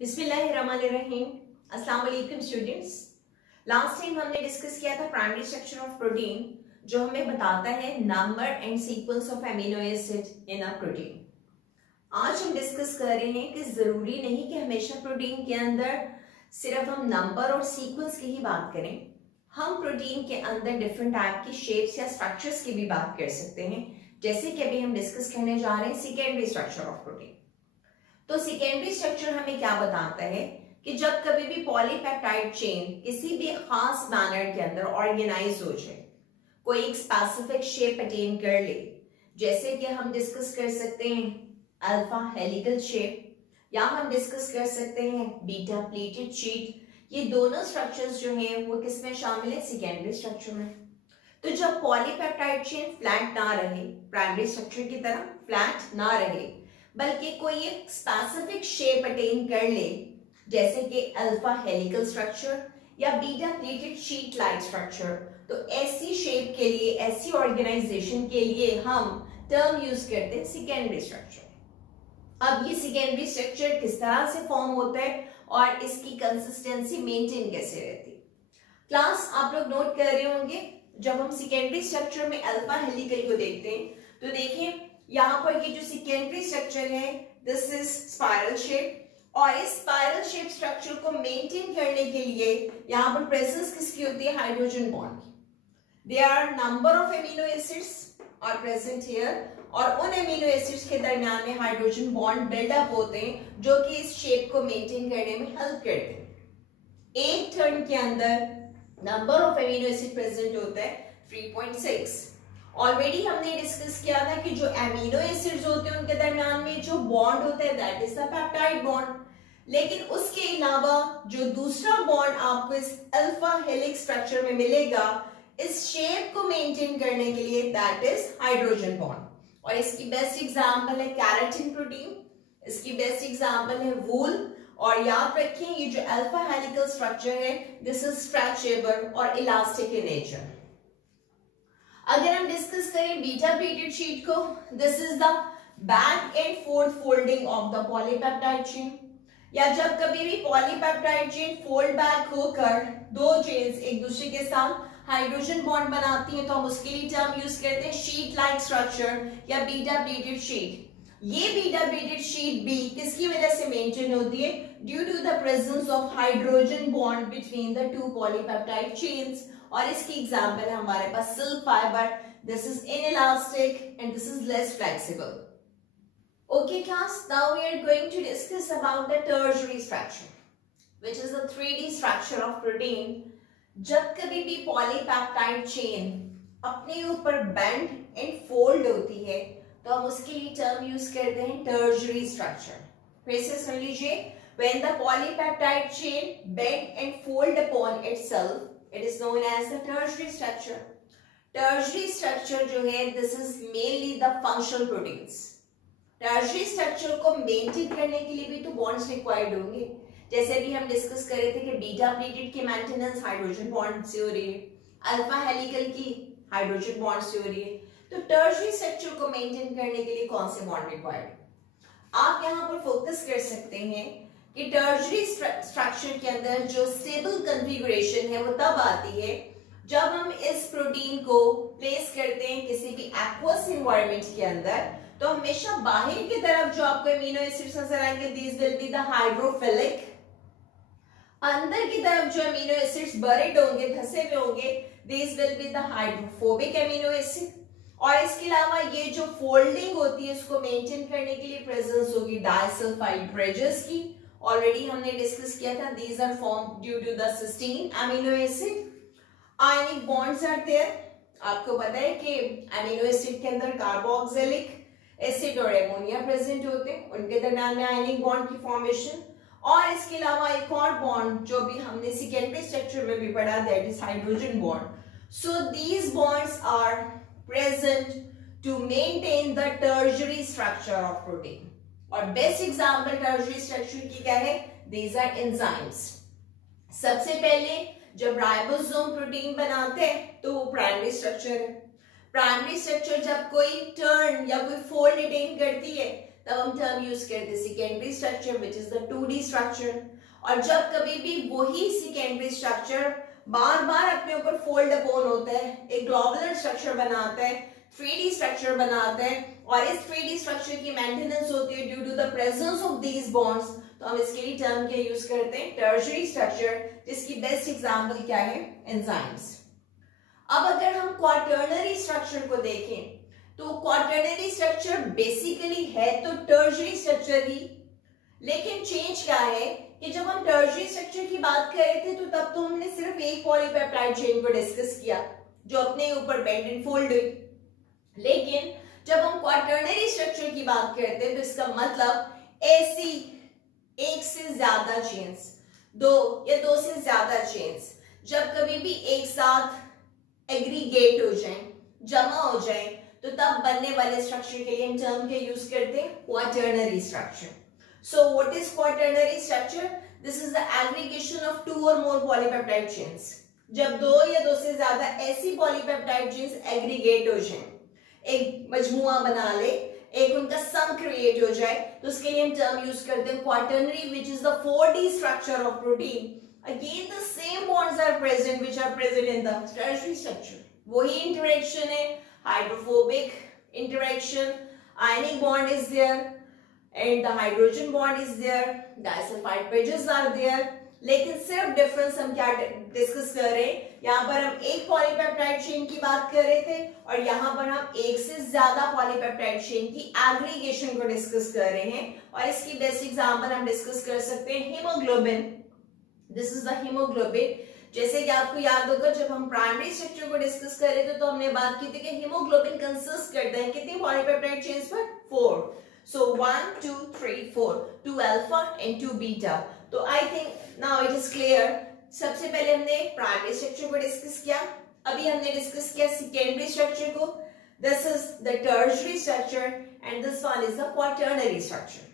बिस्मिल्लाहिर्रहमानिर्रहीम। अस्सलाम वालेकुम स्टूडेंट्स। लास्ट टाइम हमने डिस्कस किया था प्राइमरी स्ट्रक्चर ऑफ प्रोटीन, जो हमें बताता है number and sequence of amino acid in a protein. आज हम डिस्कस कर रहे हैं कि जरूरी नहीं कि हमेशा प्रोटीन के अंदर सिर्फ हम नंबर और सीक्वेंस की ही बात करें। हम प्रोटीन के अंदर डिफरेंट टाइप की शेप्स या स्ट्रक्चर्स की भी बात कर सकते हैं, जैसे कि अभी हम डिस्कस करने जा रहे हैं सेकेंडरी स्ट्रक्चर ऑफ प्रोटीन। तो सेकेंडरी स्ट्रक्चर हमें क्या बताता है कि जब कभी भी पॉलीपेप्टाइड चेन किसी भी खास मैनर के अंदर ऑर्गेनाइज हो जाए, कोई एक स्पेसिफिक शेप अटेन कर ले, जैसे कि हम डिस्कस कर सकते हैं अल्फा हेलिकल शेप, या हम डिस्कस कर सकते हैं बीटा प्लेटेड शीट। ये दोनों स्ट्रक्चर्स जो हैं वो किसमें शामिल है? सेकेंडरी स्ट्रक्चर में। तो जब पॉलीपेप्टाइड चेन फ्लैट ना रहे, प्राइमरी स्ट्रक्चर की तरह फ्लैट ना रहे, बल्कि कोई एक स्पेसिफिक शेप अटेन कर ले, जैसे कि अल्फा हेलिकल स्ट्रक्चर या beta pleated sheet like structure, तो ऐसी शेप के लिए, ऐसी ऑर्गेनाइजेशन के लिए हम टर्म यूज करते हैं सेकेंडरी स्ट्रक्चर। अब ये सेकेंडरी स्ट्रक्चर किस तरह से फॉर्म होता है और इसकी कंसिस्टेंसी मेंटेन कैसे रहती है? क्लास आप लोग नोट कर रहे होंगे, जब हम सेकेंडरी स्ट्रक्चर में अल्फा हेलिकल को देखते हैं तो देखिए यहाँ पर ये जो सेकेंडरी स्ट्रक्चर है, दिस इज स्पाइरल शेप, और इस स्पाइरल शेप स्ट्रक्चर को मेंटेन करने के लिए यहाँ पर प्रेजेंस किसकी होती है? हाइड्रोजन बॉन्ड की। There are number of amino acids are present here, और उन एमिनो एसिड्स के दरमियान में हाइड्रोजन बॉन्ड बिल्डअप होते हैं जो कि इस शेप को मेंटेन करने में हेल्प करते हैं। एक टर्न के अंदर number of amino acid present होता है 3.6। ऑलरेडी हमने डिस्कस किया था कि जो एमिनो एसिड्स होते हैं उनके दरमियान में जो बॉन्ड होता है that is the peptide bond, लेकिन उसके अलावा जो दूसरा बॉन्ड आपको इस अल्फा हेलिक्स स्ट्रक्चर में मिलेगा इस शेप को मेंटेन करने के लिए, दैट इज हाइड्रोजन बॉन्ड। और इसकी बेस्ट एग्जांपल है केराटिन प्रोटीन, इसकी बेस्ट एग्जांपल है वूल। और याद रखें ये जो अल्फा हेलिकल स्ट्रक्चर है दिस इज स्ट्रेचेबल और इलास्टिक इन नेचर। अगर हम डिस्कस करें बीटा प्लेटेड शीट को, this is the back and fourth folding of the polypeptide chain, या जब कभी भी पॉलीपेप्टाइड चेन फोल्ड बैक होकर दो चेन्स एक दूसरे के साथ हाइड्रोजन बॉन्ड बनाती हैं तो हम उसके लिए टर्म यूज करते हैं शीट लाइक स्ट्रक्चर या बीटा प्लेटेड शीट। ये बीटा प्लेटेड शीट भी किसकी वजह से मेंटेन होती है? Due to the presence of hydrogen bond between the two polypeptide chains. और इसकी एग्जांपल है हमारे पास silk fibre, this is inelastic and this is less flexible. Okay class, now we are going to discuss about the tertiary structure, which is the 3D structure of protein. जब कभी भी polypeptide chain अपने ऊपर bend and fold होती है तो हम उसके लिए टर्म यूज करते हैं टर्शियरी स्ट्रक्चर। फिर से सुन लीजिए, when the polypeptide chain bend and fold upon itself, it is known as the tertiary structure. Tertiary structure जो है this is mainly the functional proteins. Tertiary structure को मेंटेन करने के लिए भी तो बॉन्ड्स रिक्वायर्ड होंगे, जैसे भी हम डिस्कस कर रहे थे कि बीटा प्लेटेड की मेंटेनेंस हाइड्रोजन बॉन्ड से हो रही है, अल्फा हेलिकल की हाइड्रोजन बॉन्ड से हो रही है, तो टर्शियरी स्ट्रक्चर को मेंटेन करने के लिए कौन से बॉन्ड रिक्वायर्ड? आप यहाँ पर फोकस कर सकते हैं कि टर्शियरी स्ट्रक्चर के अंदर जो स्टेबल कॉन्फ़िगरेशन है वो तब आती है जब हम इस प्रोटीन को प्लेस करते हैं किसी भी एक्वस एनवायरनमेंट के अंदर, तो हमेशा बाहर की तरफ जो आपको एमिनो एसिड्स नजर आएंगे these will be the hydrophilic, अंदर की तरफ जो एमिनो एसिड्स बरीड होंगे, धसे हुए होंगे, these will be the hydrophobic amino acid. और इसके अलावा ये जो फोल्डिंग होती है उसको मेंटेन करने के लिए प्रेजेंस होगी डाइसल्फाइड ब्रिजेस की। ऑलरेडी हमने डिस्कस किया था, these are formed due to the cysteine amino acid. Ionic bonds are there, आपको पता है कि एमिनो एसिड के अंदर कार्बोक्सिलिक एसिड और एमोनिया प्रेजेंट होते हैं, उनके दरमियान में आयनिक बॉन्ड की फॉर्मेशन। और इसके अलावा एक और बॉन्ड जो भी हमने सेकेंडरी स्ट्रक्चर में भी पढ़ा, that is hydrogen bond. So these bonds are present to maintain the tertiary structure of protein. और बेस्ट एग्जांपल टर्शियरी स्ट्रक्चर की क्या है? These are enzymes. सबसे पहले जब राइबोसोम प्रोटीन बनाते हैं तो वो प्राइमरी स्ट्रक्चर है। प्राइमरी स्ट्रक्चर जब कोई टर्न या कोई फोल्ड अटेन करती है तब हम टर्म यूज करते हैं secondary structure which is the 2D structure. और जब कभी भी वही सेकेंडरी स्ट्रक्चर बार बार अपने ऊपर फोल्ड अपोन होता है, एक ग्लोबुलर स्ट्रक्चर बनाता है, 3D स्ट्रक्चर बनाता है, और इस 3D स्ट्रक्चर की मेंटेनेंस होती है due to the presence of these bonds, तो हम इसके लिए टर्म क्या यूज करते हैं, टर्शियरी स्ट्रक्चर, जिसकी बेस्ट एग्जांपल क्या है, एंजाइम्स। अब अगर हम क्वाटर्नरी स्ट्रक्चर को देखें तो क्वाटर्नरी स्ट्रक्चर बेसिकली है तो टर्शियरी स्ट्रक्चर ही, लेकिन चेंज क्या है कि जब हम टर्शियरी स्ट्रक्चर की बात कर रहे थे तो तब तो हमने सिर्फ एक पॉलीपेप्टाइड चेन को डिस्कस किया जो अपने ऊपर बेंड एंड फोल्ड हुई, लेकिन जब हम क्वाटर्नरी स्ट्रक्चर की बात करते हैं तो इसका मतलब ऐसी एक से ज्यादा चेन्स, दो या दो से ज्यादा चेन्स जब कभी भी एक साथ एग्रीगेट हो जाएं, जमा हो जाएं, तो तब बनने वाले स्ट्रक्चर के लिए हम टर्म क्या यूज करते हैं, quaternary structure. So what is quaternary structure? This is the aggregation of 2 or more polypeptide chains. जब दो या दो से ज्यादा ऐसी पॉलीपेप्टाइड चेन्स एग्रीगेट हो जाएं, एक मजमुआ बना ले, एक उनका सम क्रिएट हो जाए, तो उसके लिए हम टर्म यूज करते हैं quaternary, which is the 4D structure of protein. Again the same bonds are present which are present in the tertiary structure. वही इंटरेक्शन है, hydrophobic interaction, ionic bond is there and the hydrogen bond is there, disulfide bridges are there, लेकिन सिर्फ difference हम क्या discuss कर रहे हैं, यहाँ पर हम एक पॉलीपेप्टाइड चेन की बात कर रहे थे और यहाँ पर हम एक से ज्यादा पॉलीपेप्टाइड चेन की एग्रीगेशन को डिस्कस कर रहे हैं, और इसकी बेस्ट एग्जांपल हम डिस्कस कर सकते हैं haemoglobin. This is the haemoglobin. जैसे कि आपको याद होगा जब हम प्राइमरी स्ट्रक्चर को डिस्कस कर रहे थे तो हमने बात की थी कि हीमोग्लोबिन कंसिस्ट करता है कितनी पॉलीपेप्टाइड चेन्स पर, 4। So 1, 2, 3, 4, 2 alpha and 2 beta. तो I think now it is clear. सबसे पहले हमने प्राइमरी स्ट्रक्चर को डिस्कस किया, अभी हमने डिस्कस किया सेकेंडरी स्ट्रक्चर को. This is the tertiary structure and this one is the quaternary structure.